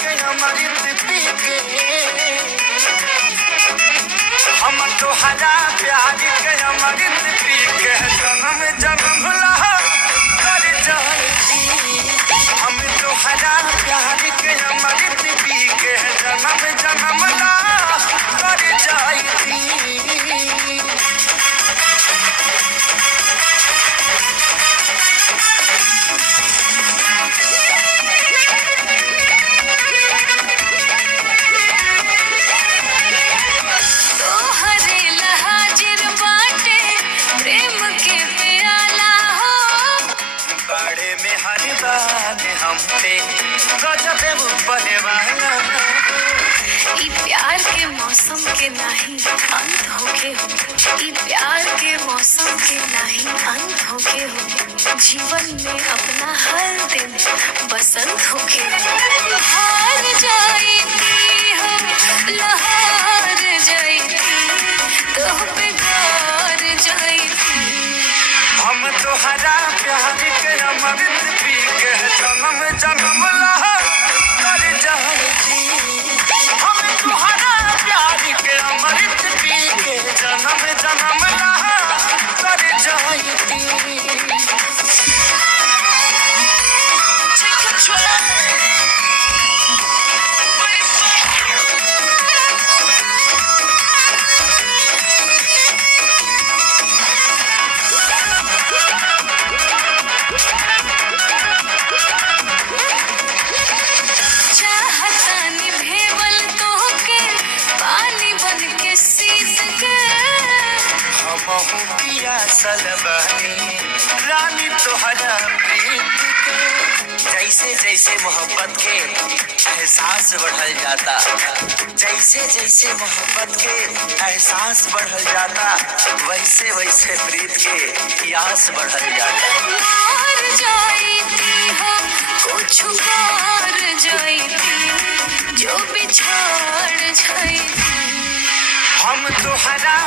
के अमृत पी के, हम तोहरा प्यार के अमृत पी के जन्म जन्म ला कर जाती। हम तोहरा प्यार के अमृत पी के जन्म जन्म ला कर जाती। प्यार के मौसम के नहीं अंत होके हो, प्यार के मौसम के नहीं अंत होके हो, जीवन में अपना हर दिन बसंत होके हार जाएगी हम लहार जाएगी तो बेकार जाएगी। हम तोहरा प्यार के अमृत पी के जन्म जन्म ला कर जाती। हम तोहरा प्यार के अमृत पी के जन्म जन्म ला कर जाती। सलबनी रानी तोहरा प्रीत के, जैसे जैसे मोहब्बत के एहसास बढ़ल जाता, जैसे जैसे मोहब्बत के एहसास बढ़ल जाता, वैसे वैसे प्रीत के प्यास बढ़ल जाता। हार जाती हो कुछ हार जाती जो बिछाड़ जाती। हम तोहरा